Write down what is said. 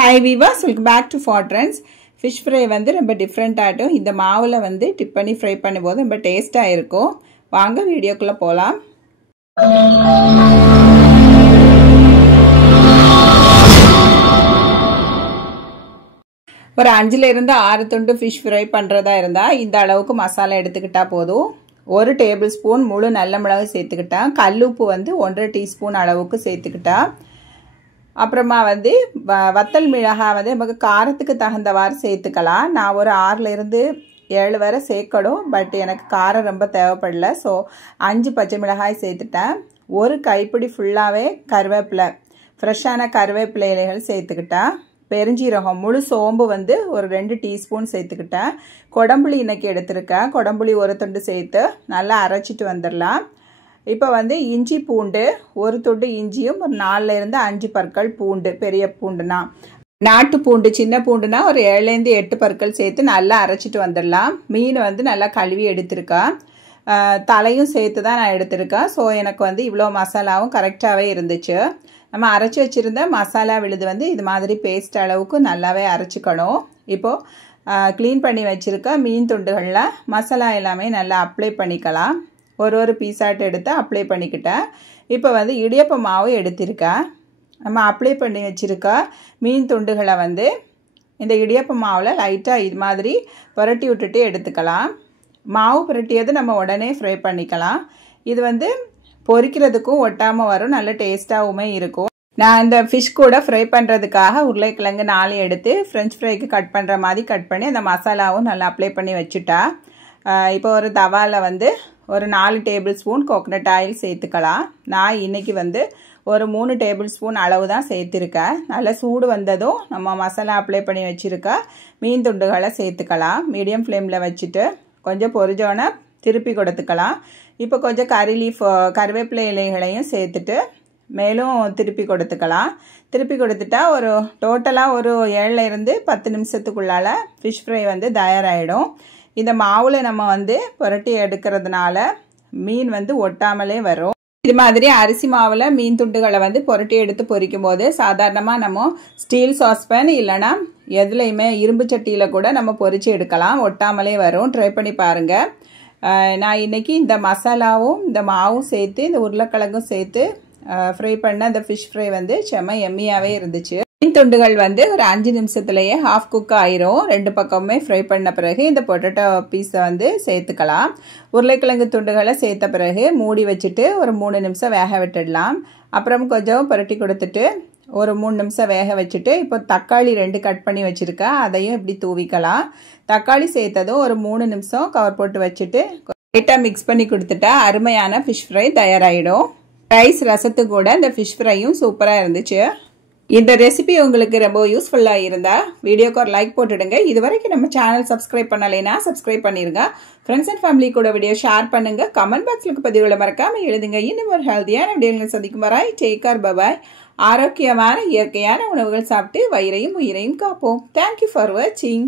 Hi viewers, welcome back to Fortress. Fish fry வந்து ரொம்ப different ஆட்டும் இந்த மாவுல வந்து டிப் பண்ணி ஃப்ரை பண்ணும்போது ரொம்ப டேஸ்டா இருக்கும். வாங்க வீடியோக்குள்ள போலாம். ஒரு 5 ல இருந்து 6 துண்டு ஃபிஷ் ஃப்ரை பண்றதா இருந்தா இந்த அளவுக்கு மசாலா எடுத்துக்கிட்டா போதும். 1 டேபிள் ஸ்பூன் முழு நல்ல மிளகு சேர்த்துக்கிட்டா, கல்லுப்பு வந்து 1 டீஸ்பூன் அளவுக்கு சேர்த்துக்கிட்டா, அப்புறமா வந்து வத்தல் மிளகாய் வந்து நமக்கு காரத்துக்கு தகுந்தவாறு சேர்த்துக்கலாம். நான் ஒரு 6 ல இருந்து 7 வரை சேர்க்கணும், பட் எனக்கு காரம் ரொம்ப தேவைப்படல. ஸோ 5 பச்சை மிளகாய் சேர்த்துட்டேன். ஒரு கைப்பிடி ஃபுல்லாகவே கருவேப்பிலை, ஃப்ரெஷ்ஷான கருவேப்பிலை இலைகள் சேர்த்துக்கிட்டேன். பெருஞ்சீரகம், முழு சோம்பு வந்து ஒரு 2 டீஸ்பூன் சேர்த்துக்கிட்டேன். கொடம்புளி இன்னைக்கு எடுத்திருக்கேன். கொடம்புளி ஒரு துண்டு சேர்த்து நல்லா அரைச்சிட்டு வந்துடலாம். இப்போ வந்து இஞ்சி பூண்டு, ஒரு துண்டு இஞ்சியும் ஒரு 4 ல இருந்து 5 பற்கள் பூண்டு, பெரிய பூண்டுனா, நாட்டு பூண்டு சின்ன பூண்டுனா ஒரு 7 ல இருந்து 8 பற்கள் சேர்த்து நல்லா அரைச்சிட்டு வந்துடலாம். மீன் வந்து நல்லா கழுவி எடுத்திருக்கேன். தலையும் சேர்த்து தான் நான் எடுத்திருக்கேன். ஸோ எனக்கு வந்து இவ்வளோ மசாலாவும் கரெக்டாகவே இருந்துச்சு. நம்ம அரைச்சி வச்சுருந்த மசாலா விழுது வந்து இது மாதிரி பேஸ்ட் அளவுக்கு நல்லாவே அரைச்சிக்கணும். இப்போது க்ளீன் பண்ணி வச்சுருக்க மீன் துண்டுகளில் மசாலா எல்லாமே நல்லா அப்ளை பண்ணிக்கலாம். ஒரு பீஸாட்டு எடுத்து அப்ளை பண்ணிக்கிட்டேன். இப்போ வந்து இடியப்ப மாவு எடுத்திருக்கேன். நம்ம அப்ளை பண்ணி வச்சுருக்க மீன் துண்டுகளை வந்து இந்த இடியப்ப மாவில் லைட்டாக இது மாதிரி புரட்டி விட்டுட்டு எடுத்துக்கலாம். மாவு புரட்டியது நம்ம உடனே ஃப்ரை பண்ணிக்கலாம். இது வந்து பொரிக்கிறதுக்கும் ஒட்டாமல் வரும், நல்ல டேஸ்ட்டாகவுமே இருக்கும். நான் இந்த ஃபிஷ் கூட ஃப்ரை பண்ணுறதுக்காக உருளைக்கிழங்கு 4 எடுத்து ஃப்ரெஞ்ச் ஃப்ரைக்கு கட் பண்ணுற மாதிரி கட் பண்ணி அந்த மசாலாவும் நல்லா அப்ளை பண்ணி வச்சுட்டா. இப்போ ஒரு தவாவில் வந்து ஒரு 4 டேபிள் ஸ்பூன் கோகனட் ஆயில் சேர்த்துக்கலாம். நான் இன்றைக்கி வந்து ஒரு 3 டேபிள் ஸ்பூன் அளவு தான் சேர்த்துருக்கேன். நல்லா சூடு வந்ததும் நம்ம மசாலா அப்ளை பண்ணி வச்சுருக்க மீன் துண்டுகளை சேர்த்துக்கலாம். மீடியம் ஃப்ளேமில் வச்சுட்டு கொஞ்சம் பொரிஞ்சோன்னே திருப்பி கொடுத்துக்கலாம். இப்போ கொஞ்சம் கறி லீஃப், கருவேப்பிலை இலைகளையும் சேர்த்துட்டு மேலும் திருப்பி கொடுத்துக்கலாம். திருப்பி கொடுத்துட்டா ஒரு டோட்டலாக ஒரு 7 ல இருந்து 10 நிமிஷத்துக்குள்ளால் ஃபிஷ் ஃப்ரை வந்து தயாராகிடும். இந்த மாவில் நம்ம வந்து புரட்டி எடுக்கிறதுனால மீன் வந்து ஒட்டாமலே வரும். இது மாதிரி அரிசி மாவில் மீன் துண்டுகளை வந்து புரட்டி எடுத்து பொரிக்கும் போது சாதாரணமாக நம்ம ஸ்டீல் சாஸ்பேன் இல்லைனா எதுலையுமே இரும்பு சட்டியில் கூட நம்ம பொரித்து எடுக்கலாம், ஒட்டாமலே வரும். ட்ரை பண்ணி பாருங்கள். நான் இன்றைக்கி இந்த மசாலாவும் இந்த மாவும் சேர்த்து இந்த உருளைக்கிழங்கும் சேர்த்து ஃப்ரை பண்ண அந்த ஃபிஷ் ஃப்ரை வந்து செம்ம எம்மியாகவே இருந்துச்சு. மீன் துண்டுகள் வந்து ஒரு 5 நிமிஷத்துலேயே ஹாஃப் குக் ஆயிரும். 2 பக்கமுமே ஃப்ரை பண்ண பிறகு இந்த பொட்டேட்டோ பீஸை வந்து சேர்த்துக்கலாம். உருளைக்கிழங்கு துண்டுகளை சேர்த்த பிறகு மூடி வச்சுட்டு ஒரு 3 நிமிஷம் வேக விட்டுடலாம். அப்புறம் கொஞ்சம் புரட்டி கொடுத்துட்டு ஒரு 3 நிமிஷம் வேக வச்சுட்டு இப்போ தக்காளி 2 கட் பண்ணி வச்சுருக்கேன், அதையும் இப்படி தூவிக்கலாம். தக்காளி சேர்த்ததும் ஒரு 3 நிமிஷம் கவர் போட்டு வச்சுட்டு லைட்டாக மிக்ஸ் பண்ணி கொடுத்துட்டா அருமையான ஃபிஷ் ஃப்ரை தயாராகிடும். ரைஸ் ரசத்து கூட இந்த ஃபிஷ் ஃப்ரையும் சூப்பராக இருந்துச்சு. இந்த ரெசிபி உங்களுக்கு ரொம்ப யூஸ்ஃபுல்லாக இருந்தால் வீடியோக்கு ஒரு லைக் போட்டுடுங்க. இது வரைக்கும் நம்ம சேனல் சப்ஸ்கிரைப் பண்ணலைன்னா சப்ஸ்கிரைப் பண்ணிடுங்க. ஃப்ரெண்ட்ஸ் அண்ட் ஃபேமிலி கூட வீடியோ ஷேர் பண்ணுங்க. கமெண்ட் பாக்ஸில் பதிவுகளை மறக்காமல் எழுதுங்க. இன்னும் ஒரு ஹெல்த்தியான வீடியோங்களை சந்திக்கும் வரை டேக் கேர், பை. ஆரோக்கியமான இயற்கையான உணவுகள் சாப்பிட்டு வயிறையும் உயிரையும் காப்போம். தேங்க்யூ ஃபார் வாட்சிங்.